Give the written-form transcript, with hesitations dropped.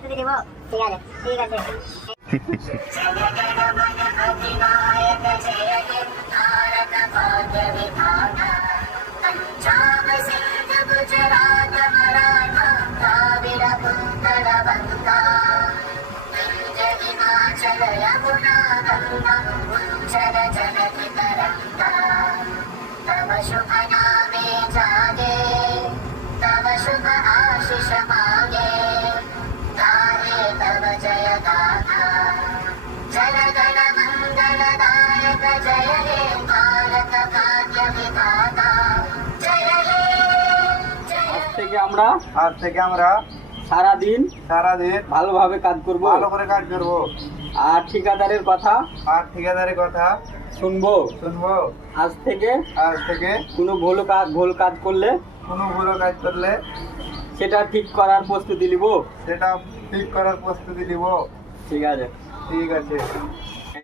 দিব। ঠিক আছে, ঠিক আছে। तव शुभ नामे जागे, तव शुभ आशीष मागे, गाहे तव जय गाथा। जन गण मंगलदायक जय हे भारत भाग्य विधाता। जय हे আজ থেকে আমরা সারাদিন সারাদিন ভালোভাবে কাজ করব, ভালো করে কাজ করবো আর ঠিকাদারের কথা আর ঠিকাদারের কথা শুনবো। শুনবো। আজ থেকে কোনো ভুল কাজ করলে ভালো কাজ করলে সেটা ঠিক করার প্রস্তুতি নিব। সেটা ঠিক করার প্রস্তুতি নিব। ঠিক আছে। ঠিক আছে।